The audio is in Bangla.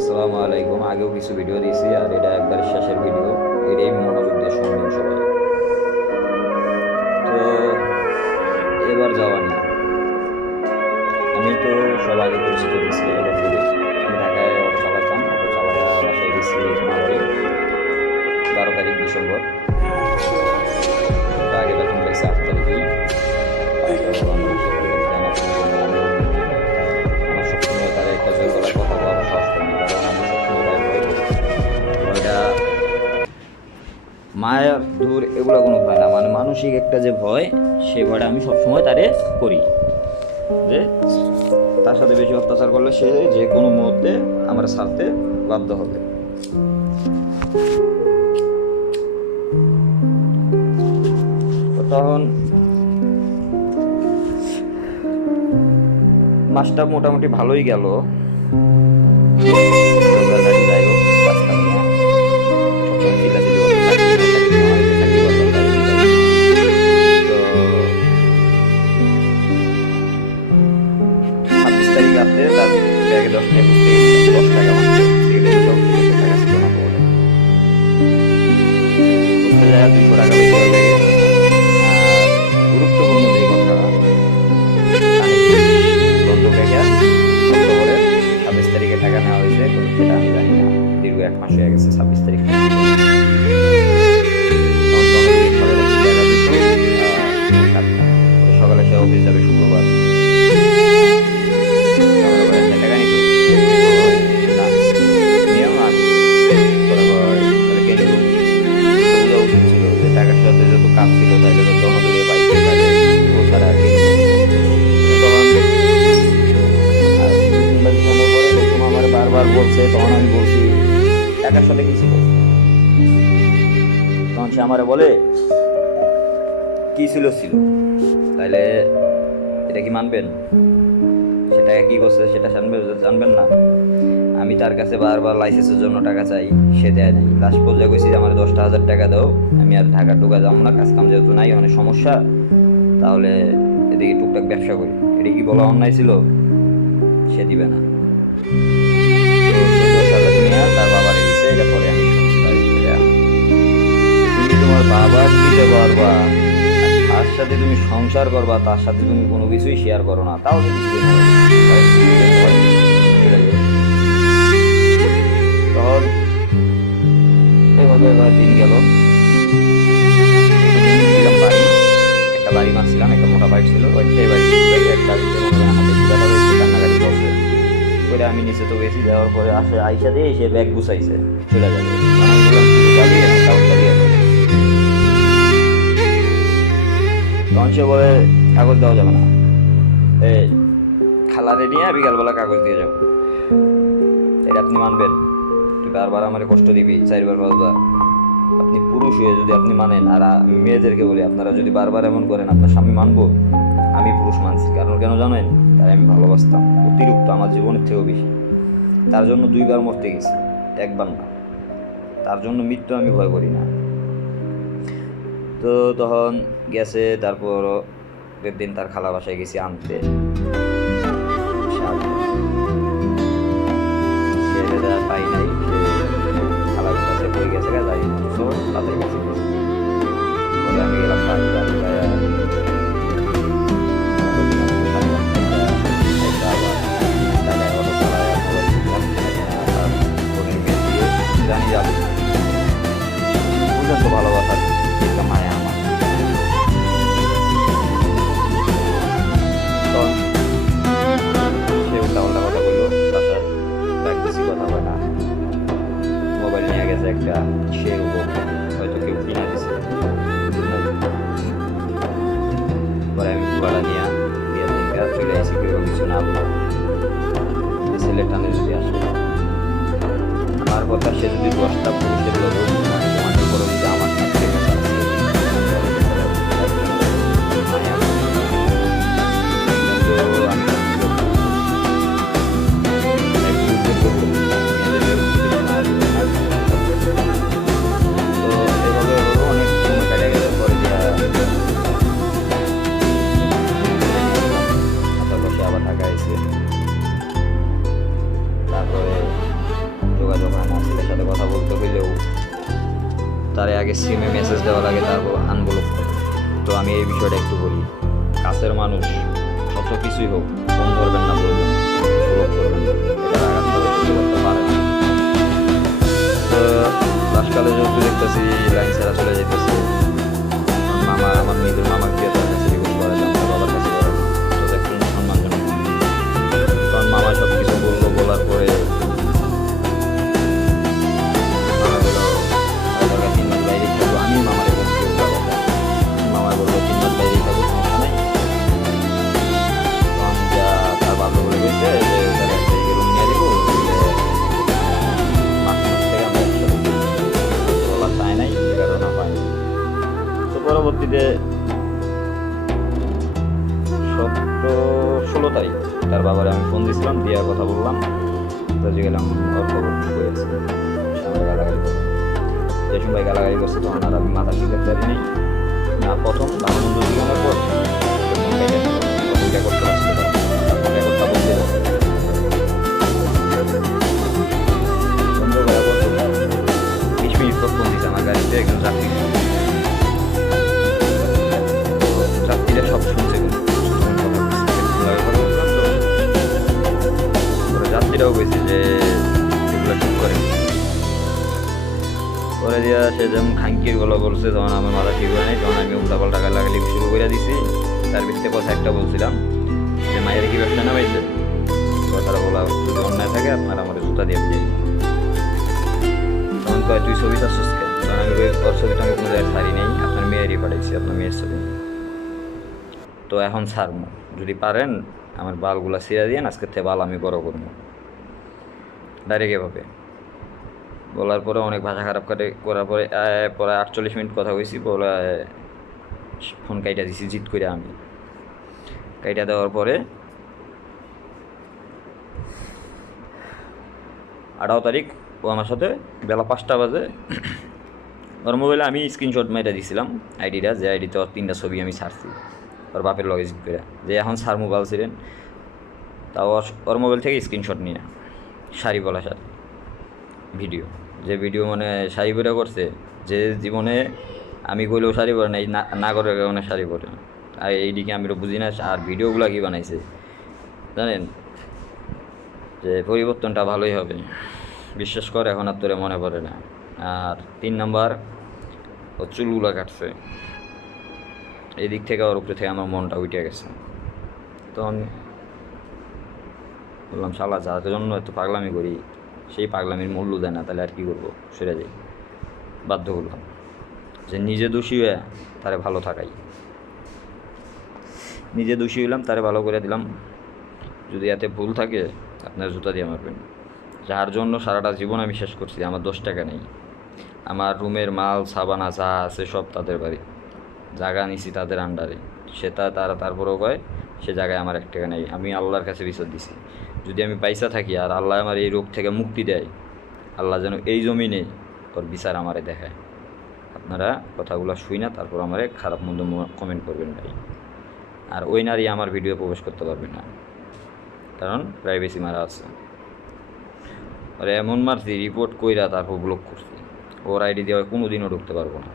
আসসালামু আলাইকুম। আগেও কিছু ভিডিও দিয়েছি, আর এটা একবার শেষের ভিডিও। এটাই মনোযোগ দিয়ে শুনবেন সবাই। তো এবার যাওয়া নিয়ে আমি তো সব আগে পরিচিত দিচ্ছি। এবার বলি, আমি ঢাকায় অটো চালাতাম। অটো চালায় বাসায় গেছি কোনাবাড়ি 12 তারিখ ডিসেম্বর। আগে বেতন পাইছি 8 তারিখেই। আমার সবসময় তার একটা জয় করার কথা বলার সাহস করি না, কারণ আমি সবসময় তার ভয় করি। ভয়টা মায়ের দূর এগুলো কোনো ভয় না, মানে মানসিক একটা যে ভয়, সেই ভয়টা আমি সবসময় তারে করি যে তার সাথে বেশি অত্যাচার করলে সে যে কোনো মুহূর্তে আমার ছাড়তে বাধ্য হবে। তখন মাসটা মোটামুটি ভালোই গেল। যাই হোক, কাজকাম নিয়ে সবসময় চিল্লাচিল্লি করতে থাকি। তো 26 তারিখ রাতে তার ব্যাগে 10 টাকা ঘুরতে গেছিলাম। 10 টাকা মাত্র, সিগারেটের সব টাকা ছিল না তো বলে ঘুরতে যায় 200 টাকা বেশি হয়ে গেছে। আর গুরুত্বপূর্ণ যে কথা, বন্ধুকে অক্টোবরের 26 তারিখে টাকা নেওয়া হয়েছে, সেটা আমি জানি না। দীর্ঘ 1 মাস হয়ে গেছে 26 তারিখ। সকালে সে অফিস যাবে শুক্রবার। টাকার সাথে যত কাজ ছিল তাহলে তো দোকানে বাইকে ছাড়া আমার বারবার বলছে, তখন আমি বলছি টাকার সাথে কি ছিল। তখন সে আমারে বলে কি ছিল ছিল, তাইলে এটা কি মানবেন? সেটা কি করছে সেটা জানবেন না? আমি তার কাছে বারবার লাইসেন্সের জন্য টাকা চাই, সে দেয় নাই। লাস্ট পর্যায়ে কইছি যে আমার 10,000 টাকা দাও, আমি আর ঢাকা ঢোকা যাবো না, কাজ কাম যেহেতু নাই, অনেক সমস্যা, তাহলে এদিকে টুকটাক ব্যবসা করি। এটা কি বলা অন্যায় ছিল? সে দিবে না। তার বাবার দিছে, এটা পরে আমি শুনছি। তুমি তোমার বাবার দিতে পারবা, তার সাথে তুমি সংসার করবা, তার সাথে তুমি কোনো কিছুই শেয়ার করো না, তাও যদি তখন এভাবে এবার দিন গেল। বাড়ি একটা বাড়ি মারছিলাম, একটা মোটা বাইক ছিল, ওইটাই বাড়ি হাতে কান্নাকাটি করছে। ওইটা আমি নিচে তো গেছি, যাওয়ার পরে আইসা দিয়ে সে ব্যাগ গুছাইছে, চলে যাবে। তখন সে বলে কাগজ দেওয়া যাবে না, এই খালারে নিয়ে বিকালবেলা কাগজ দিয়ে যাবো। এটা আপনি মানবেন? তুই বারবার আমার কষ্ট দিবি, 4বার 5বার। আপনি পুরুষ হয়ে যদি আপনি মানেন, আর আমি মেয়েদেরকে বলি আপনারা যদি বারবার এমন করেন, আপনার স্বামী মানবো? আমি পুরুষ মানছি, কারণ কেন জানেন? তাই আমি ভালোবাসতাম অতিরিক্ত, আমার জীবনের থেকেও বেশি। তার জন্য 2বার মরতে গেছি, 1বার না। তার জন্য মৃত্যু আমি ভয় করি না। তো তখন গেছে, তারপর দিন তার খালা বাসায় গেছি আনতে। পাই নাই, খালার কাছে বই গেছে, যাই তাদের কাছে গেছি। পরে আমি গেলাম জানি যাবে বুঝলেন তো, ভালোবাসার একটা মায়া আমার। সে উল্টা কথা বললো, বাসায় বেশি কথা হয় না। মোবাইল নিয়ে গেছে একটা, সে হয়তো কেউ কিনা দিছে। পরে আমি ভাড়া নিয়ে চলে আসি, কেউ কিছু না বলে। ছেলের টানে যদি আসে আমার কথা, সে যদি 10টা পুরুষের লোক তোমাকে বলো যে আমার সাথে তারপরে তারে আগে সিমে মেসেজ দেওয়া লাগে, তারপর আনব্লক করে। তো আমি এই বিষয়টা একটু বলি, কাছের মানুষ যত কিছুই হোক ফোন ধরবেন না, বলবেন ব্লক করবেন না, এটা আঘাত করে সহ্য করতে পারেন না। তো লাস্টকালে যেহেতু দেখতেছি লাইন ছাড়া চলে যেতেছে, মামা আমার নিজের মামাকে দিয়ে তার কাছে রিকোয়েস্ট করালাম, তার বাবার কাছে করালাম, তো দেখুন সম্মানজনক। কারণ মামা সব কিছু বললো, বলার পরে মামা বললো হয়তো 3 মাস বাইরেই থাকবো। আমি মামারে বলছি ওগুলো কথা, মামা বললো 3 মাস বাইরেই থাকবো, সমস্যা নাই। তখন যা তার বাবা বলে গেছে যে তার একটা রুম নিয়ে দিব, মাস থেকে আমরা একসাথে বলা চায় নাই, যে কারণে পাই। তো পরবর্তীতে 16 তারিখ তার বাবারে আমি ফোন দিয়েছিলাম, দিয়ে কথা বললাম, তো যে গেলাম ওর খবর কী হয়েছে, সময় গালাগালি করছে, যে সময় গালাগালি করছে তখন আর আমি মাথা ঠিক রাখতে পারিনি না। প্রথম ভালো মন্দ জীবনের পর রেকর্ড করা ছিল, রেকর্ডটা বলতে বন্ধ করার পর 20 মিনিট পর ফোন দিচ্ছে আমার গাড়িতে একজন যাত্রী, যাত্রীরা সব শুনছে, যাত্রীরাও বলছে যে এগুলো ঠিক করে করে দিয়া। সে যেমন খাঙ্কির গলা বলছে, তখন আমার মাথা ঠিক হয় নাই, তখন আমি উল্টাপাল্টা গালাগালি শুরু করে দিছি। তার ভিত্তিতে কথা একটা বলছিলাম যে মায়ের কি ব্যবসা না পাইছে, কথাটা বলা যদি অন্যায় থাকে আপনার আমার জুতা দিয়ে দিয়ে। তখন কয় তুই ছবি চাচ্ছিস কেন? তখন আমি ওর ছবিটা আমি কোনো জায়গায় ছাড়ি নেই, আপনার মেয়েরই পাঠাইছি, আপনার মেয়ের ছবি। তো এখন ছাড়বো, যদি পারেন আমার বালগুলা ছিঁড়া দিয়ে আজকে থেকে বাল আমি বড় করবো, ডাইরেক্ট এভাবে বলার পরে অনেক ভাষা খারাপ করার পরে প্রায় 48 মিনিট কথা কইছি, বলে ফোন কাইটা দিছি জিত করে। আমি কাইটা দেওয়ার পরে 18 তারিখ ও আমার সাথে বেলা 5টা বাজে ওর মোবাইলে আমি স্ক্রিনশট মাইটা দিছিলাম আইডিটা, যে আইডিতে ওর 3টা ছবি আমি ছাড়ছি ওর বাপের লগে জিত করে, যে এখন সার মোবাইল ছিলেন, তাও ওর মোবাইল থেকে স্ক্রিনশট নিয়ে শাড়ি বলা শাড়ি ভিডিও, যে ভিডিও মানে শাড়ি পরে করছে, যে জীবনে আমি কইলেও শাড়ি পরে নাই, না করে কারণে শাড়ি পরে। আর এইদিকে আমি তো বুঝি না আর ভিডিওগুলো কি বানাইছে জানেন, যে পরিবর্তনটা ভালোই হবে, বিশ্বাস করে এখন আর তোরে মনে পড়ে না। আর 3 নাম্বার ও চুলগুলো কাটছে, এই দিক থেকে ওর উপরে থেকে আমার মনটা উঠে গেছে। তখন বললাম শালা যার জন্য এত পাগলামি করি সেই পাগলামির মূল্য দেয় না, তাহলে আর কী করবো, সরে যাই। বাধ্য করলাম যে নিজে দোষী হয়ে তারে ভালো থাকাই, নিজে দোষী হইলাম, তারে ভালো করে দিলাম। যদি এতে ভুল থাকে আপনার জুতা দিয়ে মারবেন। যার জন্য সারাটা জীবন আমি শেষ করছি, আমার 10 টাকা নেই, আমার রুমের মাল সাবানা যা আছে সব তাদের বাড়ি, জায়গা নিছি তাদের আন্ডারে, সেটা তারা তারপরেও কয় সে জায়গায় আমার 1 টাকা নেই। আমি আল্লাহর কাছে বিচার দিছি, যদি আমি পয়সা থাকি আর আল্লাহ আমার এই রোগ থেকে মুক্তি দেয়, আল্লাহ যেন এই জমিনে ওর বিচার আমারে দেখায়। আপনারা কথাগুলো শুই না, তারপর আমারে খারাপ মন্দ কমেন্ট করবেন ভাই। আর ওই নারী আমার ভিডিও প্রবেশ করতে পারবে না, কারণ প্রাইভেসি মারা আছে। আর এমন মারছি রিপোর্ট কইরা তারপর ব্লক করছি, ওর আইডি দিয়ে কোনো দিনও ঢুকতে পারবো না।